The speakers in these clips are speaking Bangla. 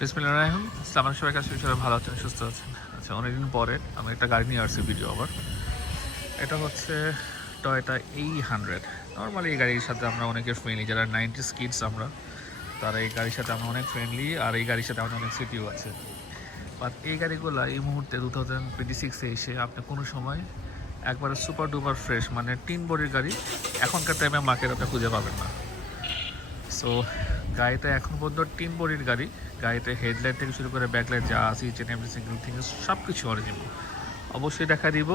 বিসমিল্লাহির ইসলামের সবাই কাছে সবাই ভালো আছেন, সুস্থ আছেন। আচ্ছা, অনেকদিন পরে আমি একটা গাড়ি নিয়ে আসছি ভিডিও আবার। এটা হচ্ছে টয়োটা E100। নর্মালি এই গাড়ির সাথে আমরা অনেকের ফ্রেন্ডলি, যারা 90s কিডস আমরা, তারা এই গাড়ির সাথে আমরা অনেক ফ্রেন্ডলি, আর এই গাড়ির সাথে আমাদের অনেক স্মৃতিও আছে। বাট এই গাড়িগুলো এই মুহূর্তে 2026-এ এসে আপনি কোনো সময় একবারে সুপার ডুপার ফ্রেশ, মানে 3 বডির গাড়ি এখনকার টাইমে মার্কেট আপনি খুঁজে পাবেন না। সো গাড়িটা এখন পর্যন্ত 3 বডির গাড়ি। গাড়িতে হেডলাইট থেকে শুরু করে ব্যাকলাইট যা আছে, each and every single thing সব কিছু অরিজিনাল অবশ্যই দেখা দিব।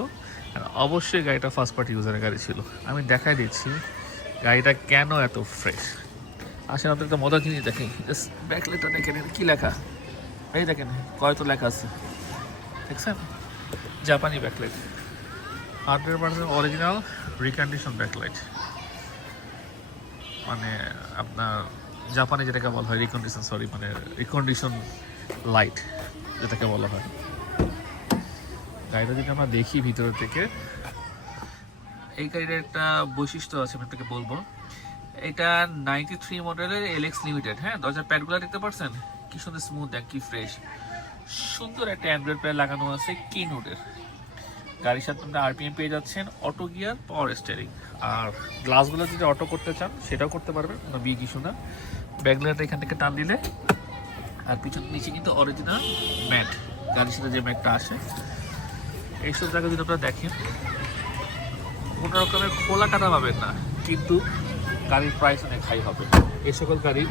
আর অবশ্যই গাড়িটা ফার্স্ট পার্টি ইউজারের গাড়ি ছিল। আমি দেখাই দিচ্ছি গাড়িটা কেন এত ফ্রেশ। আসেন আপনার একটা মজার জিনিস দেখেন, জাস্ট ব্যাকলাইটটা দেখেন, কী লেখা এই দেখেন, কয়তো লেখা আছে দেখছেন, জাপানি ব্যাকলাইট, 100% অরিজিনাল রিকন্ডিশন ব্যাকলাইট। মানে আপনার জাপানে যেটাকে বলা হয় রিকন্ডিশন লাইট যেটাকে বলা হয়। গাড়িটা যদি আমরা দেখি ভিতর থেকে, এই গাড়িটার একটা বৈশিষ্ট্য আছে আমি আপনাকে বলবো। এটা 93 মডেলের LX লিমিটেড। হ্যাঁ, দরজার প্যাডগুলো দেখতে পাচ্ছেন কি সুন্দর স্মুথ, কি ফ্রেশ, সুন্দর একটা অ্যান্ড্রয়েড প্যাড লাগানো আছে কিনোডের। গাড়ির সাথে আপনি RPM পেয়ে যাচ্ছেন, অটো গিয়ার, পাওয়ার স্টিয়ারিং। আর গ্লাসগুলো যদি অটো করতে চান সেটাও করতে পারবেন, কোনো বিগ ইস্যু না। ব্যাকলাইটটা এখান থেকে টান দিলে, আর পিছন নিচে কিন্তু অরিজিনাল ম্যাট, গাড়ির সাথে যে ম্যাটটা আসে। এইসব জায়গা যদি আপনারা দেখেন, কোনো রকমের খোলা কাটা পাবেন না, কিন্তু গাড়ির প্রাইস অনেক হাই হবে। এই সকল গাড়ি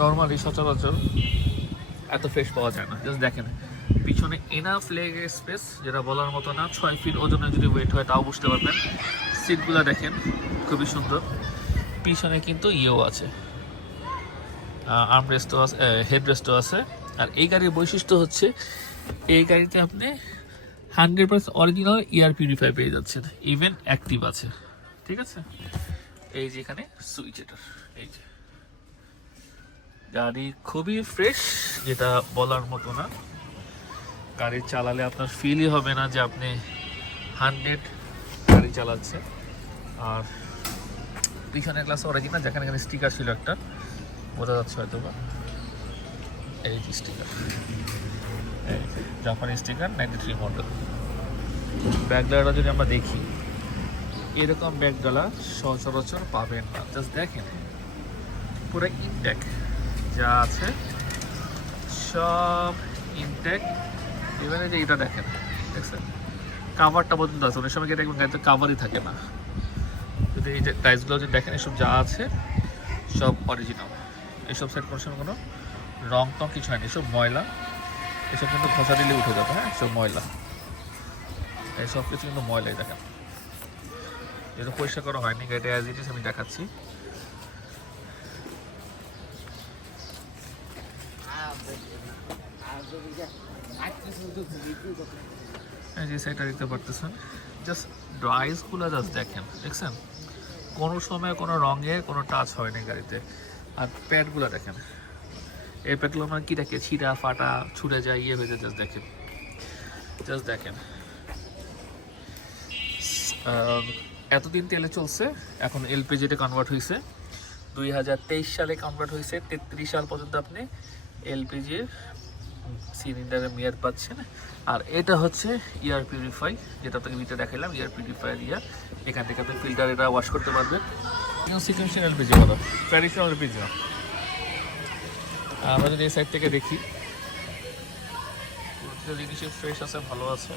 নর্মালি সচরাচর এত ফ্রেশ পাওয়া যায় না। জাস্ট দেখেন পিছনে এনাফ লেগ স্পেস, যেটা বলার মতো না। 6 ফিট ওজনে যদি ওয়েট হয় তাও বুঝতে পারবেন। সিটগুলো দেখেন খুবই সুন্দর। পিছনে কিন্তু ইয়েও আছে, আর্মরেস্টও আছে, হেডরেস্টও আছে। আর এই গাড়ির বৈশিষ্ট্য হচ্ছে, এই গাড়িতে আপনি 100% অরিজিনাল এয়ার পিউরিফাই পেয়ে যাচ্ছেন, ইভেন অ্যাক্টিভ আছে। ঠিক আছে, এই যে এখানে সুইচ, এটা এই যে গাড়ি খুবই ফ্রেশ, যেটা বলার মতো না। গাড়ি চালালে আপনার ফিলই হবে না যে আপনি 100 গাড়ি চালাচ্ছে। আর পিছনের গ্লাস অরিজিনাল, যেখানে এখানে স্টিকার ছিল একটা, বোঝা যাচ্ছে হয়তো বা, এই যে স্টিকার, জাপানি স্টিকার, 93 মডেল। ব্যাকডালাটা যদি আমরা দেখি, এরকম ব্যাকডালা সচরাচর পাবেন না। জাস্ট দেখেন পুরো ইনটেক যা আছে সব ইনটেক। ইভেন যে এটা দেখেন, দেখছেন কাভারটা পর্যন্ত আছে। অনেক সময় দেখবেন গাড়িতে কাভারই থাকে না। যদি এই যে টাইলসগুলো যদি দেখেন, এসব যা আছে সব অরিজিনাল। এইসব সাইড কোনো সময় কোনো রং টং কিছু হয়নি, এসব ময়লা, এসব কিন্তু খসা দিলে উঠে যাবে। হ্যাঁ, সব ময়লা, এই সব কিছু কিন্তু ময়লাই দেখেন, যেহেতু পরিষ্কার করা হয়নি। গাড়িটা অ্যাজ ইট ইজ আমি দেখাচ্ছি। এই যে সাইডটা দেখতে পারতেছেন, জাস্ট ড্রাইসগুলো জাস্ট দেখেন, দেখছেন কোনো সময় কোনো রঙের কোনো টাচ হয়নি গাড়িতে। আর প্যাডগুলো দেখেন, এই প্যাডগুলো আমার কী দেখে ছিঁড়া ফাটা ছুটে যায়, ইয়ে হয়ে যায়। জাস্ট দেখেন এতদিন তেলে চলছে, এখন LPGতে কনভার্ট হয়েছে। 2023 সালে কনভার্ট হয়েছে। 33 সাল পর্যন্ত আপনি LPGর সিলিন্ডারের মেয়াদ পাচ্ছেন। আর এটা হচ্ছে এয়ার পিউরিফাই, যেটা আপনাকে ভিতরে দেখালাম, এয়ার পিউরিফায়ার ইয়ার। এখান থেকে আপনি ফিল্টার এটা ওয়াশ করতে পারবেন। নিউ সিকুয়েন্সিয়াল LPG বলো, ট্র্যাডিশনাল LPG না। আমরা যদি এই সাইড থেকে দেখি, জিনিসের ফ্রেশ আছে, ভালো আছে।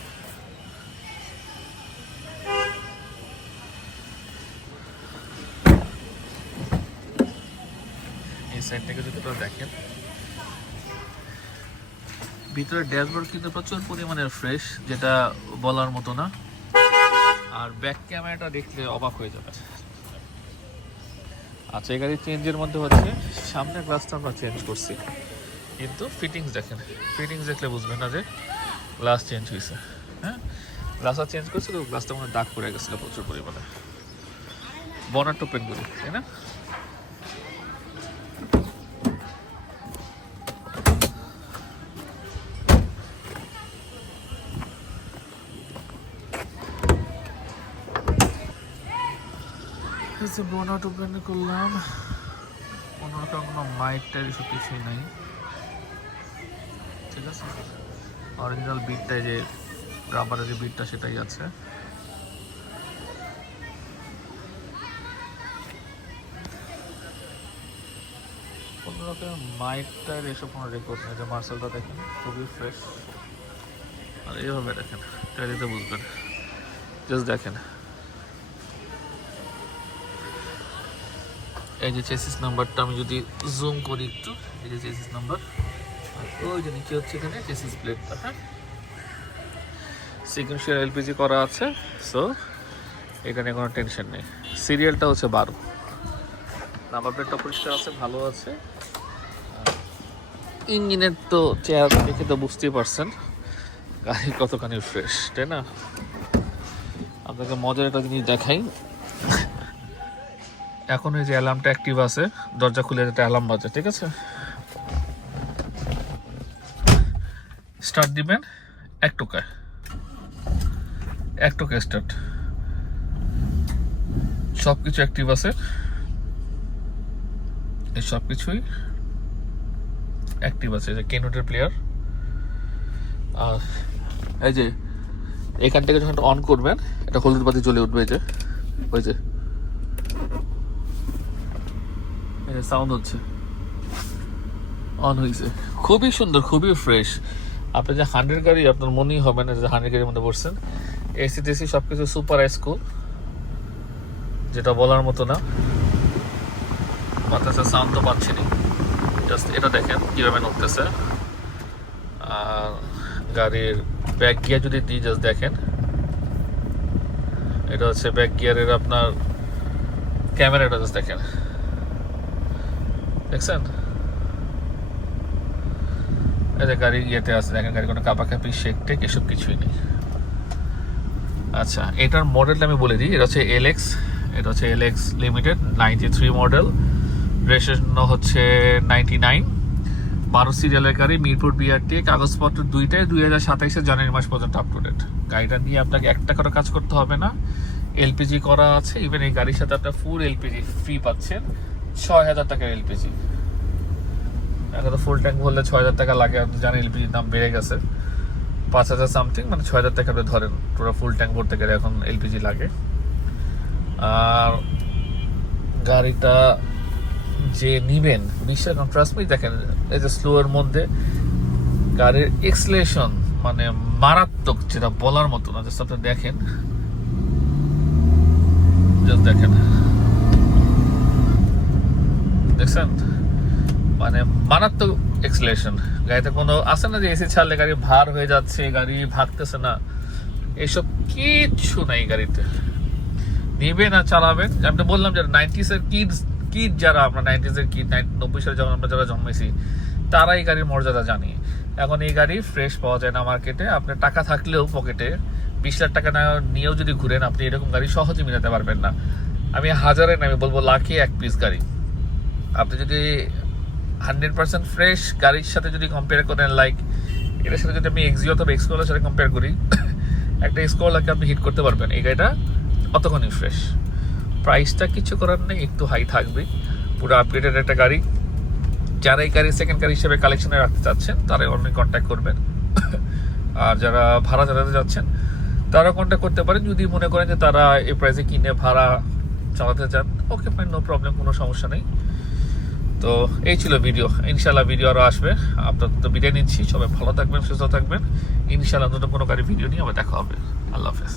এই সাইড থেকে যদি আপনারা দেখেন, ভিতরে ড্যাশবোর্ড কিন্তু প্রচুর পরিমাণের ফ্রেশ, যেটা বলার মতো না। আর ব্যাক ক্যামেরাটা দেখলে অবাক হয়ে যাবে। আচ্ছা, এই গাড়ির চেঞ্জের মধ্যে হচ্ছে সামনের গ্লাসটা আমরা চেঞ্জ করছি, কিন্তু ফিটিংস দেখেন, ফিটিংস দেখলে বুঝবেন না যে গ্লাস চেঞ্জ হয়েছে। হ্যাঁ, গ্লাসটা চেঞ্জ করছে, তো গ্লাসটা মনে দাগ পড়ে গেছিলো প্রচুর পরিমাণে। বনার টোপেনগুলি, তাই না? বোনাট ওপেন করলাম, কোনোরকম কোনো মাইক টাইপ এসব কিছুই নাই। ঠিক আছে। অরিজিনাল বিটটা যে রাবারের যে বিটটা সেটাই আছে। কোনো রকম মাইকটার এসব কোনো রেকর্ড নেই। যে মার্সেলটা দেখেন খুবই ফ্রেশ, আর এইভাবে দেখেন টাইলিতে বুঝবেন, জাস্ট দেখেন। এই যে চেসিস নাম্বারটা আমি যদি জুম করি একটু, এই যে চেসিস নাম্বার, ওই যে নিচে হচ্ছে এখানে চেসিস প্লেটটা। হ্যাঁ, সিকুয়েন্সিয়াল এলপিজি করা আছে, সো এখানে কোনো টেনশন নেই। সিরিয়ালটা হচ্ছে 12, নাম্বার প্লেটটা পরিষ্কার আছে, ভালো আছে। ইঞ্জিনের তো চেহারা দেখে তো বুঝতেই পারছেন গাড়ি কতখানি ফ্রেশ, তাই না? আপনাকে মজার একটা জিনিস দেখাই। এখন এই যে অ্যালার্মটা অ্যাক্টিভ আছে, দরজা খুলে যেটা অ্যালার্ম বাজে, ঠিক আছে? স্টার্ট দিবেন এক টোকায় স্টার্ট, সব কিছু অ্যাক্টিভ আছে, এই সব কিছুই অ্যাক্টিভ আছে। যে কেনোটের প্লেয়ার, আর এই যে এখান থেকে যখন অন করবেন এটা হলুদ বাতি জ্বলে উঠবে, এই যে ওই যে সাউন্ড হচ্ছে, অন হয়েছে। খুবই সুন্দর, খুবই ফ্রেশ। আপনি যে 100 গাড়ি আপনার মনেই হবে না যে 100 গাড়ির মধ্যে বসছেন। এসি টেসি সব কিছু সুপার স্কুল, যেটা বলার মতো না। বাতাসের সাউন্ড তো পাচ্ছি না, জাস্ট এটা দেখেন কীভাবে নড়তেছে। আর গাড়ির ব্যাক গিয়ার যদি দিই, জাস্ট দেখেন, এটা হচ্ছে ব্যাক গিয়ারের আপনার ক্যামেরাটা, জাস্ট দেখেন, দেখছেন? এই যে গাড়ি ইয়েতে আছে, দেখেন গাড়ি কোনো কাপাকাপি শেক টেক এসব কিছুই নেই। আচ্ছা, এটার মডেলটা আমি বলে দিই। এটা হচ্ছে LX, এটা হচ্ছে LX লিমিটেড 93 মডেল, রেজিস্ট্রেশন হচ্ছে 99, 12 সিরিয়ালের গাড়ি, মিরপুর BRT, কাগজপত্র দুইটাই 2027 জানুয়ারি মাস পর্যন্ত আপ টু ডেট। গাড়িটা নিয়ে আপনাকে একটা করে কাজ করতে হবে না, LPG করা আছে। ইভেন এই গাড়ির সাথে আপনার ফুল LPG ফ্রি পাচ্ছেন, 6000 টাকার LPG। এখন তো ফুল ট্যাঙ্ক ভরলে 6000 টাকা লাগে, আপনি জানেন LPGর দাম বেড়ে গেছে 5000 সামথিং, মানে 6000 টাকা ধরেন পুরো ফুল ট্যাঙ্ক ভরতে গেলে এখন LPG লাগে। আর গাড়িটা যে নিবেন বিশ্বাস ট্রাস্ট মি, দেখেন এই যে স্লোয়ের মধ্যে গাড়ির এক্সেলারেশন মানে মারাত্মক, যেটা বলার মতো না। জাস্ট আপনি দেখেন, জাস্ট দেখেন, দেখছেন মানে মারাত্মক এক্সেলারেশন। গাড়িতে কোনো আছে না যে এসি ছাড়লে গাড়ি ভার হয়ে যাচ্ছে, গাড়ি ভাগতেছে না, এইসব কিচ্ছু নাই গাড়িতে। নিবেন আর চালাবেন। আমি তো বললাম যে 90s-এর কিড যারা, আমরা 90s-এর কিড, 90 সালে যখন আমরা যারা জন্মেছি, তারা এই গাড়ির মর্যাদা জানি। এখন এই গাড়ি ফ্রেশ পাওয়া যায় না মার্কেটে। আপনার টাকা থাকলেও পকেটে 20 লাখ টাকা না নিয়েও যদি ঘুরেন, আপনি এরকম গাড়ি সহজে মিলাতে পারবেন না। আমি হাজারে না, আমি বলবো লাখে এক পিস গাড়ি। আপনি যদি 100% ফ্রেশ গাড়ির সাথে যদি কম্পেয়ার করেন, লাইক এটার সাথে যদি আমি এক্সিও অথবা এক্সকোলার সাথে কম্পেয়ার করি, একটা এক্সকোলারকে আপনি হিট করতে পারবেন। এই গাড়িটা অতক্ষণই ফ্রেশ। প্রাইসটা কিছু করার নেই, একটু হাই থাকবে। পুরো আপডেটেড একটা গাড়ি। যারা এই গাড়ি সেকেন্ড গাড়ি হিসেবে কালেকশনে রাখতে চাচ্ছেন তারা অনেক কন্ট্যাক্ট করবেন। আর যারা ভাড়া চালাতে যাচ্ছেন তারা কন্ট্যাক্ট করতে পারেন, যদি মনে করেন যে তারা এই প্রাইসে কিনে ভাড়া চালাতে চান। ওকে ফাইন, নো প্রবলেম, কোনো সমস্যা নেই। তো এই ছিল ভিডিও। ইনশাল্লাহ ভিডিও আরও আসবে। আপনার তো বিদায় নিচ্ছি। সবাই ভালো থাকবেন, সুস্থ থাকবেন। ইনশাল্লাহ নতুন কোনো গাড়ি ভিডিও নিয়ে আবার দেখা হবে। আল্লাহ হাফেজ।